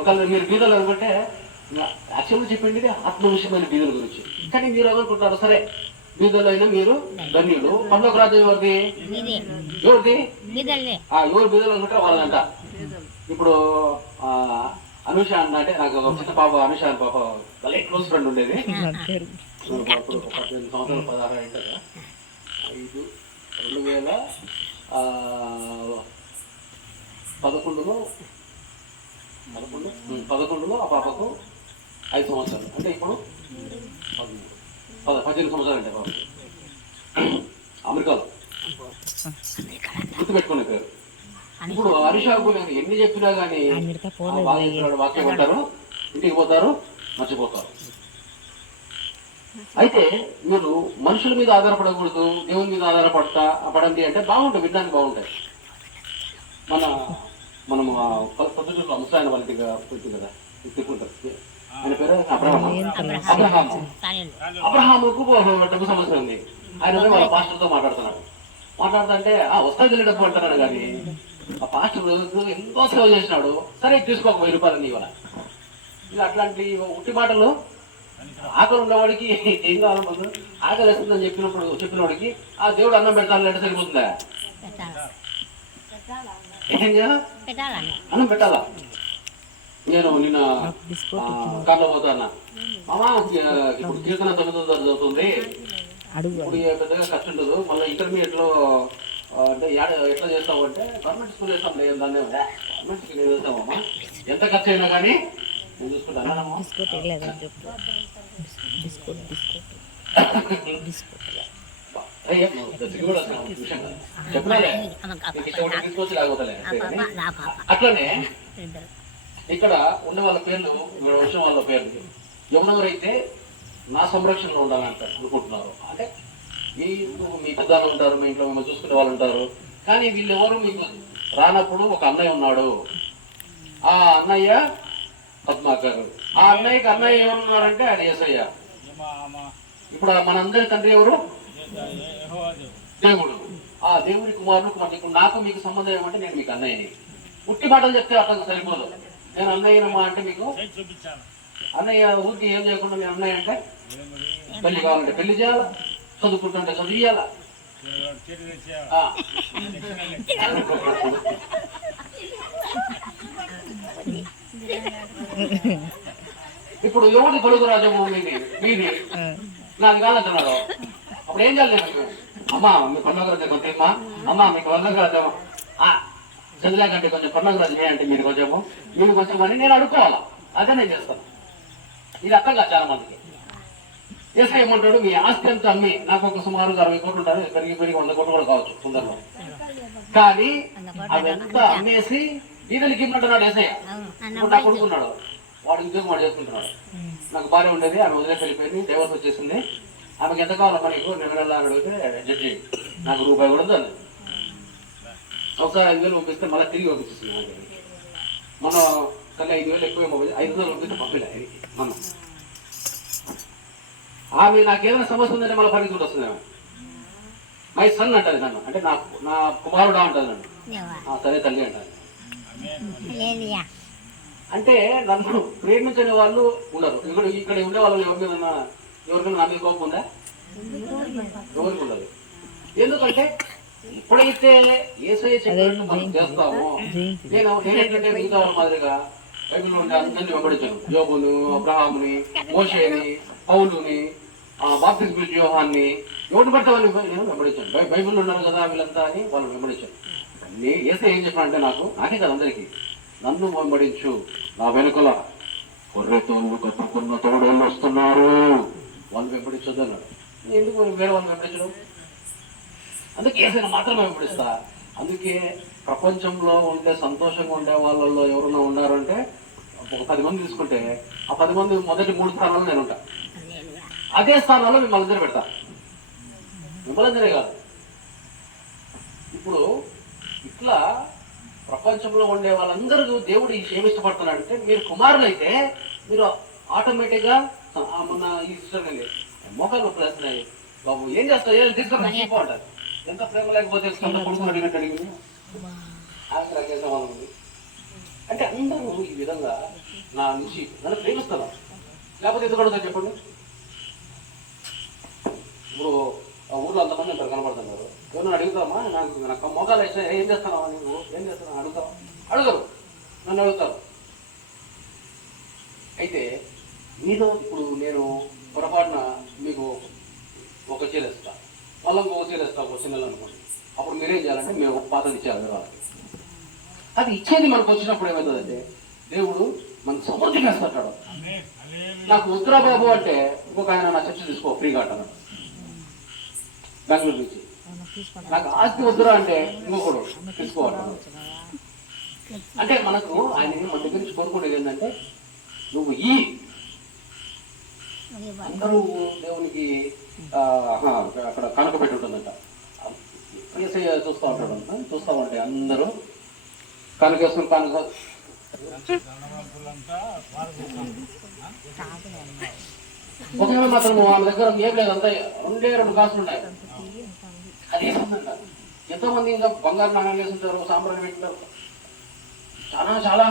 ఒకవేళ మీరు బీదలు అనుకుంటే యాక్చువల్గా చెప్పండి ఆత్మవిషయమైన బీదల గురించి. కానీ మీరు అనుకుంటారు సరే బీదలు అయినా మీరు ధన్యులు. పరలోక రాజ్యం ఎవరిది? ఎవరిది? ఎవరు బీదలు అనుకుంటారు వాళ్ళంట. ఇప్పుడు అనుష అంటే నాకు ఒక చిన్న పాప అనుష అని పాప వాళ్ళ క్లోజ్ ఫ్రెండ్ ఉండేది. 18 సంవత్సరాలు 16 అయింటారా 2011లో ఆ పాపకు 5 సంవత్సరాలు అంటే ఇప్పుడు 18 సంవత్సరాలు అంటే పాప అమెరికాలో గుర్తుపెట్టుకునే పేరు. ఇప్పుడు హరిషాకు నేను ఎన్ని చెప్పినా కానీ వాక్యం అంటారు, ఇంటికి పోతారు, మర్చిపోతారు. అయితే మీరు మనుషుల మీద ఆధారపడకూడదు, దేవుని మీద ఆధారపడండి అంటే బాగుంటుంది, వినడానికి బాగుంటాయి. మనము పద్ధతులు అంశాయన వాళ్ళకి పుట్టింది కదా, తిప్పుకుంటారు. ఆయన పేరు అబ్రహాముకు డబ్బు సమస్య ఉంది. ఆయన వాళ్ళ పాస్టర్తో మాట్లాడుతుంటే వస్తాయి డబ్బు అంటున్నాడు. కానీ ఆ పాస్టర్ ఎంతో సేవ చేసినాడు. సరే తీసుకోక 1000 రూపాయలు ఇవాళ. ఇలా అట్లాంటి ఉట్టి మాటలు ఆకలి ఉన్నవాడికి ఏం కావాలి, ఆకలి వేస్తుందని చెప్పినవాడికి ఆ దేవుడు అన్నం పెడతాను సరిపోతుందా? అన్నం పెట్టాలా? నేను నిన్న కార్లో పోతాను, మామా ఇప్పుడు కీర్తన 9వ చదువుతుంది, ఇప్పుడు పెద్దగా ఖర్చు ఉండదు, మళ్ళీ ఇంటర్మీడియట్ లో అంటే ఎట్లా చేస్తావు అంటే గవర్నమెంట్ స్కూల్ వేస్తాం లేదు, దాన్ని గవర్నమెంట్ స్కూల్ వేస్తామమ్మా, ఎంత ఖర్చు అయినా కానీ నేను చూసుకుంటాను. అట్లనే ఇక్కడ ఉన్న వాళ్ళ పేర్లు వచ్చిన వాళ్ళ పేర్లు ఎవరెవరైతే నా సంరక్షణలో ఉండాలంటారు అనుకుంటున్నారు అంటే మీ పెద్దలు ఉంటారు, మీ ఇంట్లో మిమ్మల్ని చూసుకునే వాళ్ళు ఉంటారు. కానీ వీళ్ళు ఎవరు మీకు రానప్పుడు ఒక అన్నయ్య ఉన్నాడు, ఆ అన్నయ్య పద్మాకర్. ఆ అన్నయ్యకి అన్నయ్య ఎవరున్నారంటే ఆయన యేసయ్య. ఇప్పుడు మనందరి తండ్రి ఎవరు? దేవుడు. ఆ దేవుడి కుమారుడు. నాకు మీకు సంబంధం ఏమంటే నేను మీకు అన్నయ్యని. ఉట్టి మాటలు చెప్తే అతను సరిపోదు. నేను అన్నయ్యనమ్మా అంటే మీకు అన్నయ్య ఊరికి ఏం చేయకుండా నేను అన్నయ్య అంటే పెళ్లి కావాలంటే పెళ్లి చేయాలా, చదువుకుంటుంటే చదివియాలా. ఇప్పుడు ఎవరి కొడుకు రాజము మీది నాది కాదంటున్నారు. అప్పుడు ఏం చేయాలి? మీకు అమ్మా మీ పండుగ రాజు కొంచెమ్మా, అమ్మా మీకు పండుగ రాజమ్మా చదివాకంటే కొంచెం పండుగ రాజు చేయంటే మీరు కొంచెం అని నేను అడుక్కోవాలా. అదే నేను చేస్తాను. ఇది అర్థం కాదు చాలా మందికి. ఏసై ఏమంటాడు, మీ ఆస్తి అంతా అమ్మి నాకు ఒక సుమారు 60 కోట్లు ఉంటారు, పెరిగి 100 కోట్లు కూడా కావచ్చు తొందరలో, కానీ అదంతా అమ్మేసి ఈదలికి ఇమ్మంటున్నాడు ఏసయ్య. ఇప్పుడు నా కొడుకున్నాడు, వాడు ఉద్యోగం వాడు చేసుకుంటున్నాడు. నాకు భార్య ఉండేది, ఆమె వదిలేసి వెళ్ళిపోయింది, డైవర్స్ వచ్చేసింది. ఆమెకి ఎంత కావాలో మనకు నేను వెళ్ళాలని అడిగితే జడ్జి నాకు రూపాయి కూడా ఉంది. ఒకసారి 5,000 పంపిస్తే మళ్ళీ తిరిగి పంపించేసింది. మన తల్లి 5,000 ఎక్కువ 5,000 పంపిస్తే పంపిలే మనం. ఆమె నాకేదైనా సమస్య ఉందంటే మళ్ళీ పరిగెత్తుకుంటూ వస్తుంది. ఆమె మై సన్ అంటది నన్ను, అంటే నా కుమారుడా అంటది నన్ను. సరే తల్లి అంటారు. అంటే నన్ను ప్రేమించని వాళ్ళు ఉండరు. ఇక్కడ ఉండే వాళ్ళు ఎవరికైనా నా మీద కోపం ఉందా? ఎవరికి ఉండదు. ఎందుకంటే ఎప్పుడైతే యేసయ్య చెప్పినట్టు మనం చేస్తామో, నేనేంటంటే మిగతా వాళ్ళ మాదిరిగా బైబిల్లో ఉంటే అందరినీ వెంబడించాను. యోబును, అబ్రహాముని, మోషేని, పౌలుని, బాప్తిస్మ యోహాన్ని, ఎవరిని పడితే వాళ్ళని నేను వెంబడించాను. బైబిల్లో ఉన్నారు కదా వీళ్ళంతా అని వాళ్ళు వెంబడించాను. యేసయ్య ఏం చెప్పానంటే నాకే కదా అందరికీ, నన్ను వెంబడించు, నా వెనుకల గొర్రెతో కట్టుకున్న తోడేళ్ళు వస్తున్నారు, వాళ్ళు వెంబడించొద్దు అన్నాడు. ఎందుకు వేరే వాళ్ళు వెంబడించడం? అందుకే ఏసైనా మాత్రమే వెంబడిస్తా. అందుకే ప్రపంచంలో ఉండే సంతోషంగా ఉండే వాళ్ళల్లో ఎవరన్నా ఉన్నారంటే ఒక 10 మంది తీసుకుంటే ఆ 10 మంది మొదటి 3 స్థానాల్లో నేను ఉంటా. అదే స్థానాల్లో మిమ్మల్ని అందరూ పెడతా, మిమ్మల్ని అందరే కాదు. ఇప్పుడు ఇట్లా ప్రపంచంలో ఉండే వాళ్ళందరూ దేవుడు ఏమి ఇష్టపడుతున్నాడంటే, మీరు కుమారులు అయితే మీరు ఆటోమేటిక్గా మొన్న ఈ సిస్టర్ మోకాలు నొప్పులు వేస్తున్నాయి బాబు, ఏం చేస్తావు, ఏం తీసుకొని అంటారు. ఎంత ప్రేమ లేకపోతే కొడుకుని అడిగినట్టు అడిగింది. అంటే అందరూ ఈ విధంగా నా నుంచి నన్ను ప్రేమిస్తారా? లేకపోతే ఎందుకు అడుగుతా చెప్పండి? ఇప్పుడు ఆ ఊళ్ళో అంతమంది అంటారు, కనబడుతున్నారు. ఎవరు అడుగుతామా? నాకు మొగాలు వేసా, ఏం చేస్తున్నావా నువ్వు, ఏం చేస్తున్నావు అడుగుతావా? అడగరు, నన్ను అడుగుతారు. అయితే మీలో ఇప్పుడు నేను పొరపాటున మీకు ఒక చీర ఇస్తా, మళ్ళీ ఇంకొక చీర ఇస్తా, ఒక చిన్నలు అనుకోండి. అప్పుడు మీరేం చేయాలంటే మేము పాతది ఇచ్చేయాలి వాళ్ళకి. అది ఇచ్చేది మనకు వచ్చినప్పుడు ఏమవుతుందంటే దేవుడు మనకు సమృద్ధిగా వేస్తాడు. నాకు ఉత్తరా బాబు అంటే ఇంకొక ఆయన నా చర్చ తీసుకో ఫ్రీగా అంటాను బెంగళూరు నుంచి. నాకు ఆస్తి వద్దురా అంటే ఇంకొకడు తీసుకోవాలి. అంటే మనకు ఆయన మన దగ్గర నుంచి కోరుకునేది ఏంటంటే నువ్వు అందరూ దేవునికి అక్కడ కనుక పెట్టి ఉంటుందంట. చూస్తూ ఉంటాడు, చూస్తూ ఉంటే అందరూ కనుకేసుకుని కనుక ఒకే మాత్రం వాళ్ళ దగ్గర ఏం లేదు, అంతా 2 కాసులు ఉన్నాయి. అదేంటంట ఎంతోమంది ఇంకా బంగారు నాణ్యాలు వేసుంటారు, సాంబ్రాన్ని పెట్టింటారు, చాలా చాలా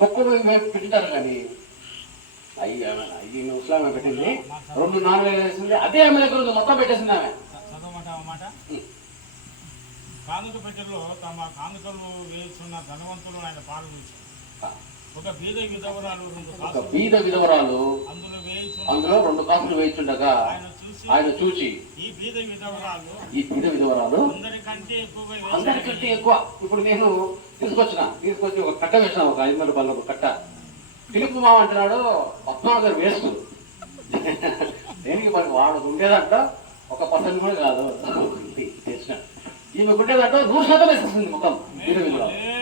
గొప్పలు పెట్టింటారు. కానీ అయ్యి ముస్లామే పెట్టింది, 2 నాణ్యాలు వేసింది, అదే ఆమె దగ్గర మొత్తం పెట్టేసింది ఆమె. కానుక పెట్టెలో తమ కానుకలు వేస్తున్న ధనవంతులు ఆయన పాల్గొంటారు. ఒక బీద విధవరాలు అందులో 2 కాసులు వేయించుండగా ఆయన చూచి ఈ బీద విధవరాలు అందరికంటే ఎక్కువ. ఇప్పుడు నేను తీసుకొచ్చి ఒక కట్ట వేసిన, ఒక 500 రూపాయల కట్ట. పిలుపు మామ అంటున్నాడు 14,000 వేస్ట్. దేనికి మరి వాడు ఉండేదంట ఒక 1% కూడా కాదు చేసిన. ఈమె ఉండేదంట 100% వేసేస్తుంది ముఖం.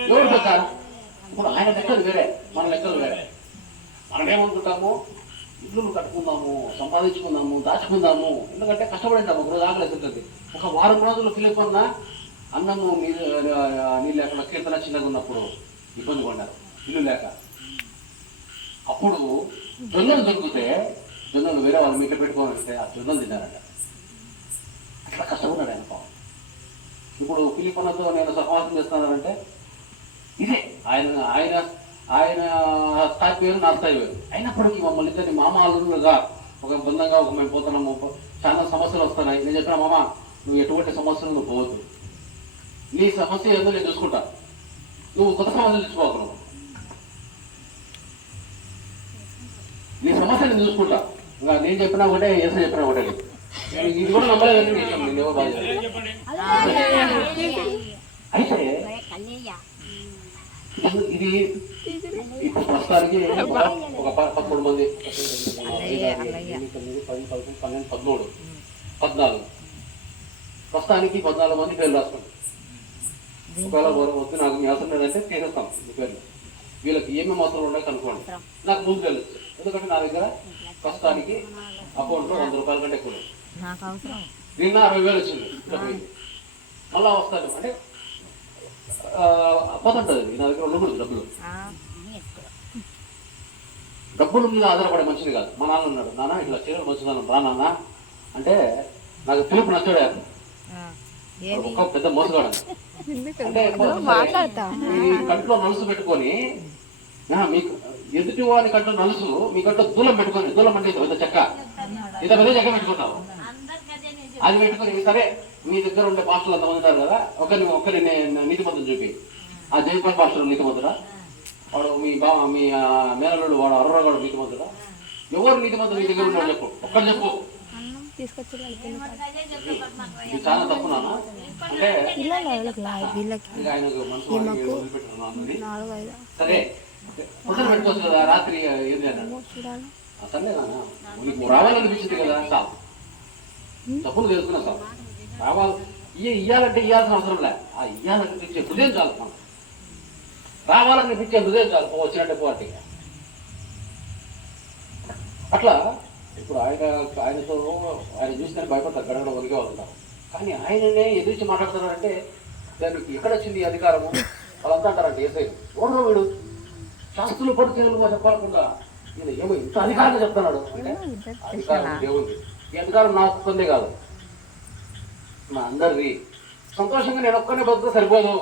ఎవరు పెట్టారు? ఇప్పుడు ఆయన లెక్కలు వేరే, మన లెక్కలు వేరే. మనమేమనుకుంటాము, ఇల్లు కట్టుకుందాము, సంపాదించుకుందాము, దాచుకుందాము. ఎందుకంటే కష్టపడిందాము, ఒక రోజు ఆకలి ఉంటుంది. ఒక వారం రోజులు పిలుపున్న అన్నము నీళ్ళు లేకుండా కీర్తన చిన్నగా ఉన్నప్పుడు ఇబ్బంది పడ్డారు, ఇల్లు లేక. అప్పుడు జొన్నలు దొరికితే జొన్నలు వేరే వాళ్ళు మీట పెట్టుకోవాలంటే ఆ జొన్నలు తిన్నారంట. అట్లా కష్టపడ్డాడు ఆయన పాపం. ఇప్పుడు పిలిపన్నతో నేను సహవాసం చేస్తున్నానంటే ఇదే ఆయన ఆయన ఆయన స్థాయి వేరు, నా స్థాయి వేరు. అయినప్పటికీ మమ్మల్ని ఇద్దరిని మామాలుగా ఒక బృందంగా ఒక మేము పోతున్నాము, చాలా సమస్యలు వస్తున్నాయి. నేను చెప్పిన మామ నువ్వు ఎటువంటి సమస్యలు నువ్వు పోవద్దు, నీ సమస్య ఏదో నేను చూసుకుంటా, నువ్వు కొత్త సమస్యలు తెచ్చుకోకు, నువ్వు నీ సమస్య నేను చూసుకుంటా. ఇంకా నేను చెప్పినా ఒకటే, ఏసై చెప్పినా ఒకటే. ఇది కూడా నమ్మలేదని నేను బాగా. అయితే ఇది ఇప్పుడు ప్రస్తుతానికి ఒక 13 మంది, 13 14 ప్రస్తుతానికి 14 మంది పేర్లు రాసుకోండి. ఒకవేళ వద్దు నాకు మీ అవసరం లేదంటే తీసేస్తాం మీ పేర్లు. వీళ్ళకి ఏమేమి అవసరం ఉన్నాయో కనుక్కోండి, నాకు ముందు తెలుసు. ఎందుకంటే నా దగ్గర ప్రస్తుతానికి అకౌంట్లో 100 రూపాయల కంటే ఎక్కువ. నిన్న 60,000 వచ్చింది, మళ్ళా వస్తాను అంటే పోతుంటుంది. నా దగ్గర ఉండకూడదు డబ్బుల మీద ఆధారపడే మంచిది కాదు. మా నాన్న ఉన్నాడు, నాన్న ఇట్లా చీరలు మంచిదానం రా నాన్న అంటే నాకు పిలుపు నచ్చాడు. ఒక పెద్ద మోసగాడు అంటే కంట్లో నలుసు పెట్టుకొని మీకు ఎదుటి వాని కంట్లో నలుసు మీ కంట్లో దూలం పెట్టుకొని, దూలం అంటే పెద్ద చెక్క, ఇంత పెద్ద చెక్క పెట్టుకుంటావు. అది పెట్టుకొని సరే మీ దగ్గర ఉండే పాస్టర్లు అంతమంది ఉన్నారు కదా, ఒకరి నీతిమంతుని చూపి. ఆ జైపాల్ పాస్టర్ నీతిమంతుడా? వాడు మీ మేనల్లుడు వాడు అర్రగాడు నీతిమంతుడా? ఎవరు నీతిమంతుడు మీ దగ్గర ఉన్నాడు చెప్పు, ఒక్కరు చెప్పు. చాలా తప్పు నాన్న అంటే ఆయనకు మనసు వదిలిపెట్టుకున్నాను. సరే పొద్దున పెట్టుకోవచ్చు కదా, రాత్రి ఏంది అన్నాడు. సరే నాన్న నీకు రావాలనిపించింది కదా, సార్ తప్పులు తెలుసుకున్నా సార్ రావాలి. ఇయ్యాలంటే ఇయ్యాల్సిన అవసరం లే, ఆ ఇయ్యాలనిపించే హృదయం చాలు, మనం రావాలనిపించే హృదయం చాలు. వచ్చినట్టే పోటీ అట్లా. ఇప్పుడు ఆయనతో ఆయన చూసినట్టు భయపడతారు, గడగడ వదిలే ఉంటారు. కానీ ఆయననే ఎదిరించి మాట్లాడుతున్నారంటే దానికి ఎక్కడొచ్చింది ఈ అధికారము? వాళ్ళంతా అంటారంటే ఏసై ఓడో వీడు శాస్త్రులు పడుతున్న చెప్పకుండా ఈయన ఏమో ఇంత అధికారంగా చెప్తున్నాడు అంటే అధికారం దేవుంది. ఈ అధికారం నాకు పొందే కాదు, మా అందరిది. సంతోషంగా నేను ఒక్కనే బతుకు సరిపోదు,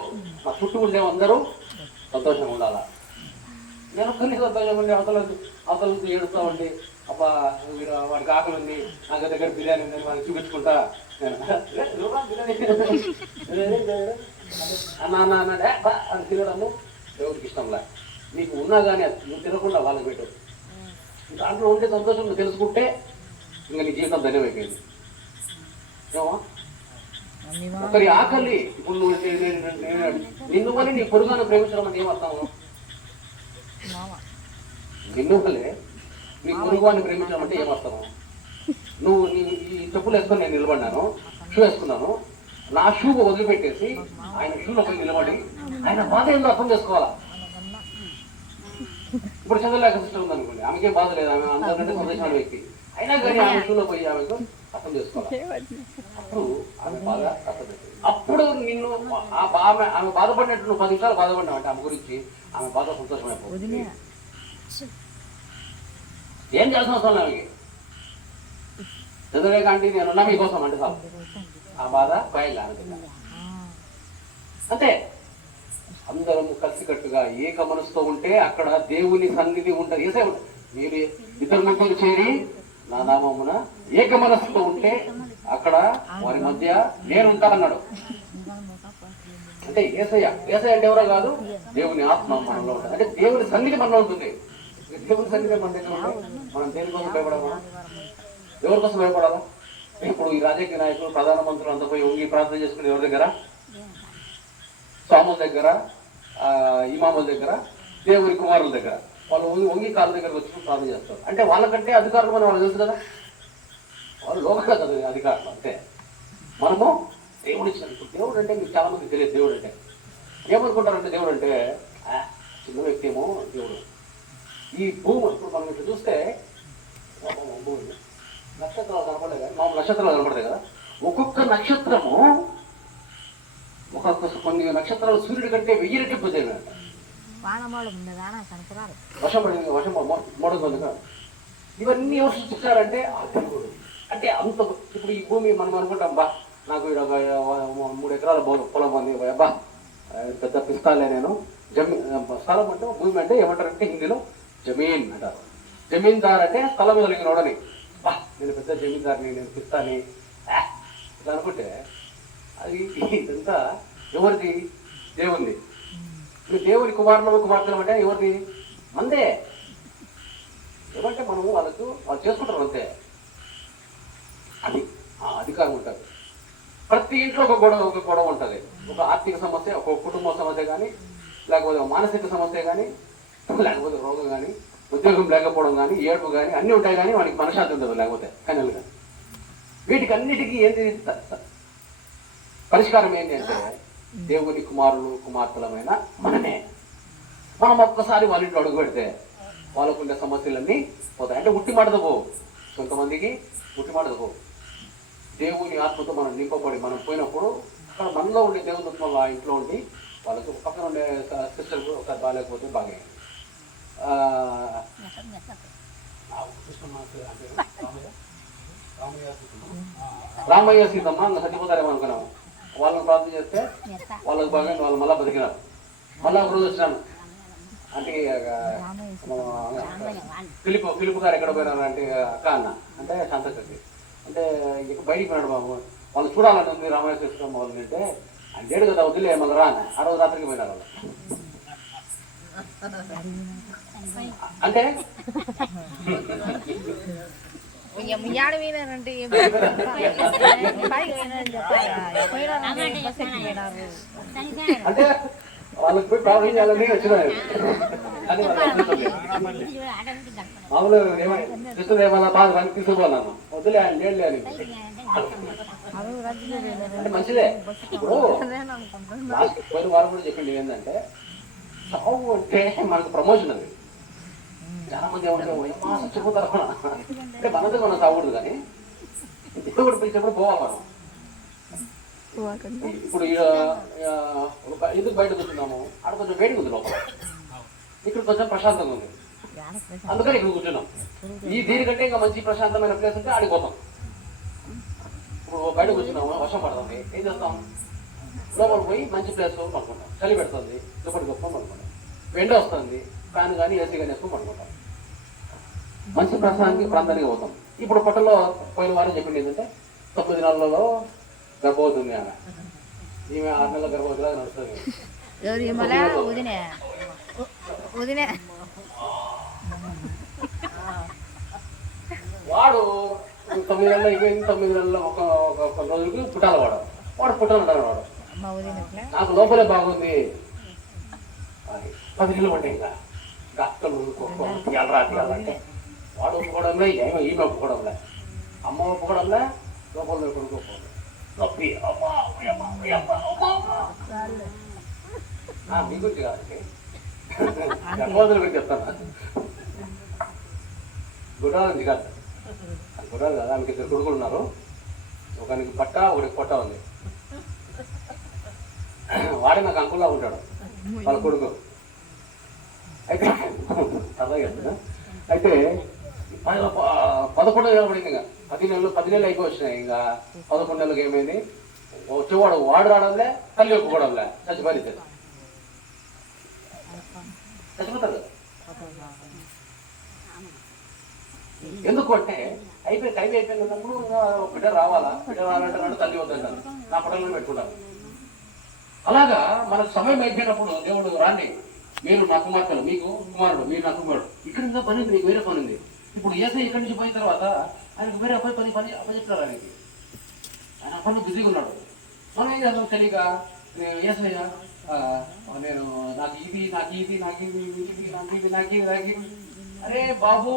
మా చుట్టూ ఉండే అందరూ సంతోషంగా ఉండాలా. నేను ఒక్కరిని వద్దామండి, అవతల ఏడుస్తా ఉండి అబ్బా వీడు వాడికి ఆకలి ఉంది, నాకు దగ్గర బిర్యానీ ఉంది వాడికి చూపించుకుంటా అన్న అన్న అన్నాడే అని తినడము దేవుడికి ఇష్టంలా. నీకు ఉన్నా కానీ నువ్వు తినకుండా వాళ్ళకి పెట్టు. దాంట్లో ఉండే సంతోషం నువ్వు తెలుసుకుంటే ఇంకా నీ జీవితం ధన్యమైపోయింది. ఏమో ఒకరి ఆకలి ఇప్పుడు నువ్వు నిన్ను వల్ల నీ పొరుగును ప్రేమించడం అంటే ఏమర్థం? నిన్ను వల్లే నీ పొరుగుని ప్రేమించడం అంటే ఏమర్థము? నువ్వు ఈ చెప్పులు వేసుకొని నేను నిలబడినాను, షూ వేసుకున్నాను, నా షూ వదిలిపెట్టేసి ఆయన షూలో పోయి నిలబడి ఆయన బాధ ఏందో అర్థం చేసుకోవాలా. ఇప్పుడు చంద్రలేఖ సిస్టర్ ఉందనుకోండి, ఆమెకేం బాధ లేదు, ఆమె అందరికంటే సంతోషమైన వ్యక్తి, అయినా కానీ ఆమె షూలో పోయి ఆమెకు అర్థం చేసుకోవాలి. అప్పుడు ఆమె బాగా అర్థమవుతుంది. అప్పుడు నిన్ను ఆమె బాధపడినట్టు నువ్వు 10 నిమిషాలు బాధపడినావు అంటే ఆమె గురించి ఆమె బాధ సంతోషమైపోతుంది. ఏం చేయాల్సిన అవసరం ఆమెకి. చంద్రలేఖ అంటే నేనున్నా మీకోసం అంటే చాలు, ఆ బాధ బయలు అంతే. అందరం కలిసికట్టుగా ఏక మనసుతో ఉంటే అక్కడ దేవుని సన్నిధి ఉంటుంది. ఏసే ఉంటుంది. మీరు 2 ముగ్గురు చేరి నా నామమున ఏక మనసుతో ఉంటే అక్కడ వారి మధ్య నేనుంటా అన్నాడు. అంటే ఏసయ్య అంటే ఎవరో కాదు, దేవుని ఆత్మ మనలో ఉంటుంది. అంటే దేవుని సన్నిధి మనలో ఉంటుంది. దేవుని సన్నిధి మన దగ్గర ఉంటే మనం దేనికోసం భయపడమా? ఎవరి కోసం భయపడాలా? ఇప్పుడు ఈ రాజకీయ నాయకులు, ప్రధానమంత్రులు అంతా పోయి వంగి ప్రార్థన చేసుకుని ఎవరి దగ్గర? స్వాముల దగ్గర, ఇమాముల దగ్గర, దేవుని కుమారుల దగ్గర. వాళ్ళు వంగి కాళ్ళ దగ్గరకు వచ్చి ప్రార్థన చేస్తారు. అంటే వాళ్ళకంటే అధికారులు మనం వాళ్ళు తెలుసు కదా, వాళ్ళు లోకల్ కదా అధికారులు. అంతే. మనము దేవుడు ఇచ్చినప్పుడు దేవుడు అంటే మీకు చాలా మంది తెలియదు. దేవుడు అంటే ఏమనుకుంటారంటే దేవుడు అంటే చిన్న వ్యక్తి ఏమో దేవుడు. ఈ భూమి ఇప్పుడు మనం ఇట్లా చూస్తే భూమి నక్షత్రాలు కనపడలేదు కదా, మామూలు నక్షత్రాలు కనపడతాయి కదా. ఒక్కొక్క నక్షత్రము కొన్ని నక్షత్రాలు సూర్యుడి కంటే 1000 రెట్లు పెద్దది. వర్షం పడింది, వర్షం మోడగా ఇవన్నీ ఎవరు సృష్టించారంటే ఆ దేవుడు. అంటే అంత ఇప్పుడు ఈ భూమి మనం అనుకుంటాం, బా నాకు 3 ఎకరాల పొలం ఉంది, అబ్బా పెద్ద పిస్తాలే నేను. స్థలం అంటే భూమి అంటే ఏమంటారంటే హిందీలో జమీన్ అంటారు. జమీందార్ అంటే స్థలం కలిగినోడని. బా నేను పెద్ద జమీందార్ని, నేను పిస్తాని ఇట్లా అనుకుంటే అది ఇదంతా ఎవరిది? దేవుంది. ఇప్పుడు దేవుని కుమార్తెలు అంటే ఎవరిది? మందే. ఏమంటే మనము వాళ్ళు చేసుకుంటారు అంతే. అది ఆ అధికారం ఉంటుంది. ప్రతి ఇంట్లో ఒక గొడవ ఉంటుంది. ఒక ఆర్థిక సమస్య, ఒక కుటుంబ సమస్య కానీ, లేకపోతే మానసిక సమస్య కానీ, లేకపోతే రోగం కానీ, ఉద్యోగం లేకపోవడం కానీ, ఏడుపు కానీ అన్నీ ఉంటాయి. కానీ వానికి మనశ్శాంతి ఉండదు లేకపోతే ఫైనల్గా. వీటికి అన్నిటికీ ఏంటి పరిష్కారం? ఏంటి అంటే దేవుని కుమారులు కుమార్తెలమైన మనమే. మనం ఒక్కసారి వాళ్ళ ఇంట్లో అడుగు పెడితే వాళ్ళకుండే సమస్యలన్నీ పోతాయి. అంటే ఉట్టి మాటతో పోవు, కొంతమందికి ఉట్టి మాటతో పోవు. దేవుని ఆత్మతో మనం నింపబడి మనం పోయినప్పుడు అక్కడ మనలో ఉండే దేవుని ఆ ఇంట్లో ఉండి వాళ్ళకు పక్కన ఉండే సిస్టర్ ఒక బాగాలేకపోతే బాగా రామయ్య సీతమ్మ ఇంకా చచ్చిపోతారేమో అనుకున్నాము. వాళ్ళని ప్రార్థన చేస్తే వాళ్ళకి బాగా వాళ్ళు మళ్ళీ బతికినారు. మళ్ళీ ఒక రోజు వచ్చినాను అంటే ఫిలిప్ గారు ఎక్కడ పోయినారు అంటే అక్క అన్న అంటే శాంతశక్తి అంటే ఇక బయటికి పోయినాడు బాబు, వాళ్ళు చూడాలంటుంది రామయ్య సీతమ్మ వాళ్ళని. అంటే ఆయన లేడు కదా, వదిలే మళ్ళీ రా అని. ఆ రోజు రాత్రికి పోయినారు వాళ్ళు. అంటే అంటే వాళ్ళకి పోయి ప్రాబ్లం చేయాలని వచ్చినారు. అని మామూలు ఏమన్నా బాగా పని తీసుకుపోన్నాను, వద్దులే ఆయన లేడులే అని. అంటే మంచిదే. ఇప్పుడు పోయిన వారం కూడా చెప్పింది ఏంటంటే చావు అంటే మనకు ప్రమోషన్. అది చాలా మంది ఏమంటారు చచ్చిపోతారు అంటే మనతో మనం సాగకూడదు, కానీ దేవుడు పిలిచినప్పుడు పోవాలి మనం. ఇప్పుడు ఎందుకు బయట కూర్చున్నాము? అక్కడ కొంచెం వేడిగా ఉంది లోపల, ఇక్కడ కొంచెం ప్రశాంతంగా ఉంది, అందుకని ఇక్కడ కూర్చున్నాం. దీనికంటే ఇంకా మంచి ప్రశాంతమైన ప్లేస్ ఉంటే ఆడిపోతాం. ఇప్పుడు బయట కూర్చున్నాము, వర్షం పడుతుంది, ఏం చేస్తాం? లోపల పోయి మంచి ప్లేస్ అనుకుంటాం. చలి పెడుతుంది, లోపలికి వస్తాం అనుకుంటాం. ఎండ వస్తుంది, ఫ్యాన్ కానీ ఏసీ కానీ వేసుకొని పడుకుంటాం. మంచి ప్రశ్నానికి ప్రాంతానికి పోతాం. ఇప్పుడు పొట్టలో పోయిన వారం చెప్పింది ఏంటంటే 9 నెలలలో గర్భవతుంది ఆమె. ఈమె 6 నెలల గర్భవతిలాగా నడుస్తుంది. వాడు 9 నెలలు అయిపోయింది. 9 నెలల ఒక రోజులకి పుట్టాలి. వాడు పుట్టాలంటాడు. వాడు నాకు లోపలే బాగుంది 10 నెలలు పడ్డాయి. ఇంకా డాక్టర్లు తీయాలంటే వాడు ఒప్పుకోవడంలే, ఈమె ఒప్పుకోవడంలే, అమ్మ ఒప్పుకోవడంలే, లోపల కొడుకోపోదు నొప్పి. మీ గురించి కాదండి, గర్భవతుల గురించి చెప్తాను. గుడాల నుంచి కాదు, గుడాలు కదా. ఆమెకి 2 కొడుకులు ఉన్నారు. ఒకరికి పట్ట, ఒకరికి పొట్ట ఉంది. వాడే నాకు అంకుల్లా ఉంటాడు వాళ్ళ కొడుకు. అయితే అలా చెప్తున్నా. అయితే 11 నెలలు పడింది. ఇంకా 10 నెలలు అయిపోయి వచ్చినాయి. ఇంకా 11 నెలలకు ఏమైంది, వచ్చేవాడు వాడు రావడంలే, తల్లి ఒప్పుకోవడంలే, చచ్చిపోతుంది. చచ్చిపోతారు. ఎందుకు అంటే అయిపోయినప్పుడు బిడ్డ రావాలంటే నన్ను తల్లి వద్దంటాను, నా పట్టణంలో పెట్టుకుంటాను. అలాగా మనకు సమయం అయిపోయినప్పుడు దేవుడు రాండి, మీరు నా కుమార్తెలు, మీకు కుమారుడు, మీరు నా కుమారుడు, ఇక్కడ ఇంకా పని ఉంది, మీకు వేరే పని ఉంది. ఇప్పుడు ఏసై ఇక్కడి నుంచి పోయిన తర్వాత ఆయనకు వేరే పని అప్పచెప్తారు. ఆయన పనులు బిజీగా ఉన్నాడు. మనం ఏం చేస్తాం తెలియక, ఏసయ్య నేను నాకు అరే బాబు,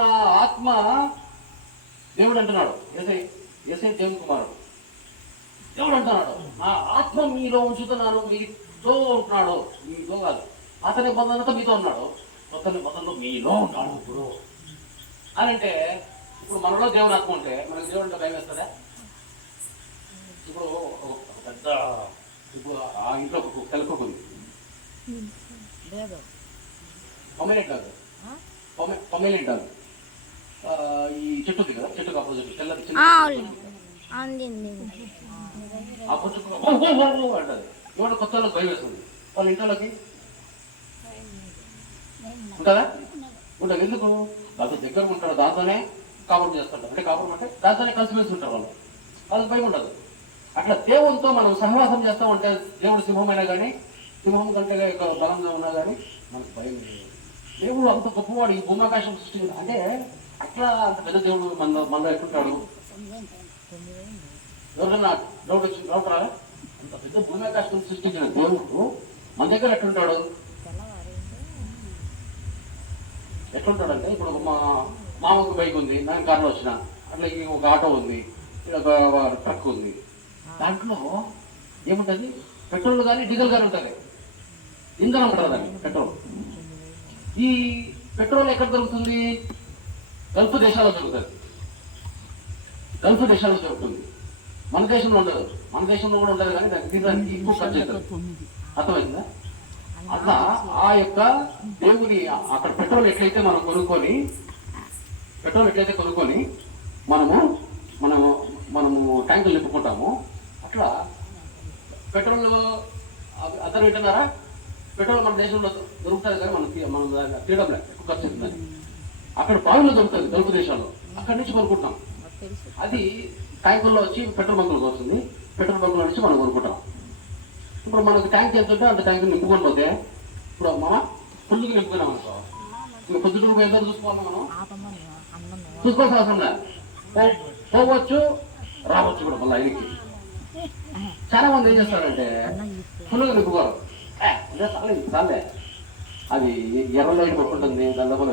నా ఆత్మ దేవుడు అంటున్నాడు. ఏసై దేవుని కుమారుడు. దేవుడు అంటున్నాడు, నా ఆత్మ మీలో ఉంచుతున్నాను, మీతో ఉంటున్నాడు. మీతో కాదు, పాత నిబంధనతో మీతో ఉన్నాడు, కొత్త నిబంధనలో మీలో ఉన్నాడు ఇప్పుడు అని అంటే. ఇప్పుడు మనలో దేవుని ఆత్మ ఉంటే మనకు దేవుడు అంటే భయం వేస్తుందా? ఇప్పుడు పెద్ద ఇప్పుడు ఆ ఇంట్లో ఒక తెలకొక ఉంది, పొమేలియన్ డాగ్. ఈ చెట్టు ఉంది కదా, చెట్టుకు ఆపోజిట్ తెల్లది ఆ పుచ్చుకు అంటది. ఎవరు కొత్త వాళ్ళకి భయం వేస్తుంది. వాళ్ళ ఇంట్లోకి ఉంటుందా? ఉంటుంది. ఎందుకు? దాంతో దగ్గర ఉంటాడు, దాంతోనే కాపురం చేస్తుంటారు. అంటే కాపురం అంటే దాంతోనే కలిసిమెలిసి ఉంటారు వాళ్ళు, వాళ్ళకి భయం ఉండదు. అట్లా దేవునితో మనం సహవాసం చేస్తాం అంటే, దేవుడు సింహమైనా కానీ, సింహం కంటే బలంగా ఉన్నా కానీ మనకు భయం లేదు. దేవుడు అంత గొప్పవాడు, ఈ భూమాకాశం సృష్టి అంటే అట్లా అంత పెద్ద దేవుడు మనలో ఎట్లుంటాడు? ఎవరికన్నా డౌట్ రాలే? అంత పెద్ద భూమాకాశం సృష్టించిన దేవుడు మన దగ్గర ఎట్లుంటాడు? ఎట్లుంటాడంటే, ఇప్పుడు మా మామకు బైక్ ఉంది, నాకు కార్లో వచ్చిన, అట్లా ఒక ఆటో ఉంది, ఒక ట్రక్ ఉంది. దాంట్లో ఏముంటుంది? పెట్రోల్ కానీ డీజిల్ కానీ ఉంటుంది, ఇంధనం ఉంటుంది దాన్ని పెట్రోల్. ఈ పెట్రోల్ ఎక్కడ దొరుకుతుంది? గల్ఫ్ దేశాల్లో దొరుకుతుంది. గల్ఫ్ దేశాల్లో దొరుకుతుంది, మన దేశంలో ఉండదు. మన దేశంలో కూడా ఉండదు, కానీ దానికి ఎక్కువ ఖర్చు అవుతుంది. అర్థమైందా? అట్లా ఆ యొక్క దేవుని అక్కడ పెట్రోల్ ఎట్లయితే మనం కొనుక్కొని మనము ట్యాంకులు నింపుకుంటాము, అట్లా పెట్రోల్ అతను వింటున్నారా? పెట్రోల్ మన దేశంలో దొరుకుతుంది, కానీ మనం తీయడంలే, ఎక్కువ ఖర్చు అవుతుందని. అక్కడ బావిలో దొరుకుతుంది గల్ఫ్ దేశాల్లో, అక్కడి నుంచి కొనుక్కుంటాం. అది ట్యాంకుల్లో వచ్చి పెట్రోల్ బంకులకు వస్తుంది, పెట్రోల్ బంకుల నుంచి మనం కొనుక్కుంటాం. ఇప్పుడు మనకు ట్యాంక్ ఎంత ఉంటే అంత ట్యాంక్ నింపుకొని పోతే, ఇప్పుడు మన ఫుల్గా నింపుకున్నాం అనుకో, ఇంకా పొద్దుటూరు ఎంత చూసుకోవాలి, మనం చూసుకోవాల్సిన అవసరం లేదు. పోవచ్చు, రావచ్చు కూడా మళ్ళీ ఆయనకి. చాలా మంది ఏం చేస్తారంటే ఫుల్గా నింపుకోరు, చాలే అది ఎర్ర లైట్ పట్టుకుంటుంది, దాని లోపల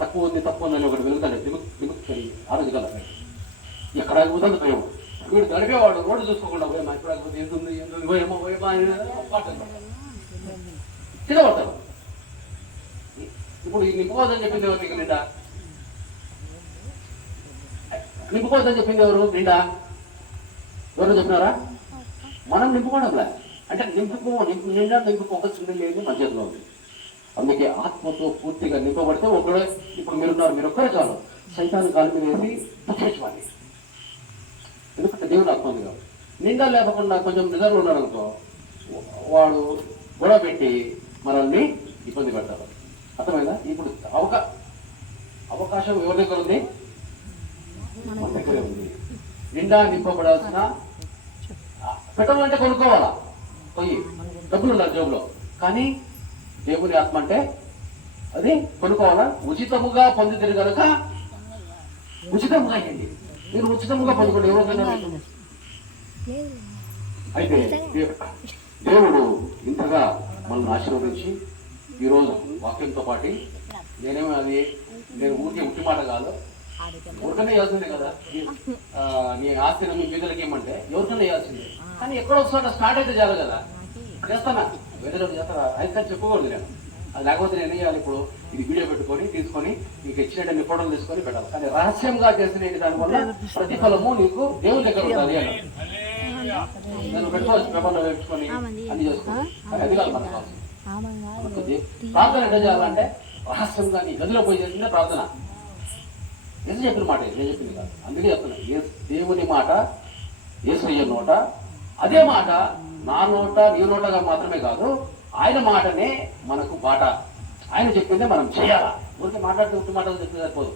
తక్కువ ఉందని ఒకటి వెలుగుతాడు, దిగుతుంది ఆరోగ్య కల ఎక్కడ ఆగిపోతుంది భయం. వీడు గడిపేవాడు రోడ్డు చూసుకోకుండా పోయమా ఇప్పుడు ఆగిపోతే ఏంటుంది పోయేమో తినబడతాడు. ఇప్పుడు నింపుకోవద్దని చెప్పింది ఎవరు నీకు? నిండా నింపుకోవద్దని చెప్పింది ఎవరు? నిండా ఎవరు చెప్పినారా? మనం నింపుకోవడంలే. అంటే నిండా నింపుకోవాల్సింది లేదు, మన చేతిలో ఉంది. అందుకే ఆత్మతో పూర్తిగా నింపబడితే ఒకడే. ఇప్పుడు మీరున్నారు, మీరు ఒక్కరే చాలు, సైతాన్ని కాలు మీద వేసి పుచ్చేసుకోవాలి. ఎందుకంటే దేవుడు ఆత్మ ఉంది కాబట్టి. నిండా లేకుండా కొంచెం నిజంగా ఉన్నాడు అనుకో, వాడు గొడవ పెట్టి మనల్ని ఇబ్బంది పెడతారు. అర్థమైందా? ఇప్పుడు అవకాశం ఎవరి దగ్గర ఉంది? మన దగ్గరే ఉంది. నిండా నింపబడాల్సిన పెట్రోల్ అంటే కొనుక్కోవాలా, పోయి డబ్బులు ఉండాలి జోబులో. కానీ దేవుని ఆత్మ అంటే అది కొనుక్కోవాలా, ఉచితముగా పొందుతారు కనుక ఉచితంగా అయ్యింది. మీరు ఉచితంగా పొందుకోండి, ఎవరికైనా. అయితే దేవుడు ఇంతగా మనల్ని ఆశీర్వదించి ఈరోజు వాక్యంతో పాటు నేను ఊరికే ఉట్టి మాట కాదు, ఎవరికైనా వేయాల్సిందే కదా. నీ ఆస్తిని మీ బిడ్డలకి ఏమంటే ఎవరికైనా వేయాల్సిందే. కానీ ఎక్కడో ఒకసారి స్టార్ట్ అయితే చాలు కదా. చేస్తానా వేరే చేస్తారా అయితే చెప్పుకోండి నేను. అది లేకపోతే నేను ఏం చేయాలి? ఇప్పుడు ఇది వీడియో పెట్టుకొని తీసుకొని మీకు ఇచ్చినట్టు ఫోటోలు తీసుకొని పెట్టాలి. కానీ రహస్యంగా చేసిన దానివల్ల ప్రతిఫలము నీకు దేవుని దగ్గర ఉంటుంది అని నేను పెట్టుకోవచ్చు. పేపర్లో పెట్టుకొని అన్ని చేసుకోవాలి. కానీ అది కాదు మనకు కావాలి. ప్రార్థన ఎట్లా చేయాలంటే రహస్యంగా నీ గదిలో పోయి చేసిందే ప్రార్థన. ఏసు చెప్పిన మాట నేను చెప్పింది కాదు. అందుకే చెప్తున్నా, దేవుని మాట యేసయ్య నోట, అదే మాట నా నోట నీ నోటగా మాత్రమే కాదు, ఆయన మాటనే మనకు బాట. ఆయన చెప్పిందే మనం చేయాలా. ఊరికే మాట్లాడుతూ మాటలు చెప్తే సరిపోదు,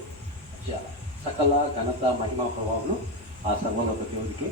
చేయాలి. సకల ఘనత మహిమ ప్రభావం ఆ సర్వలోక దేవుడికి.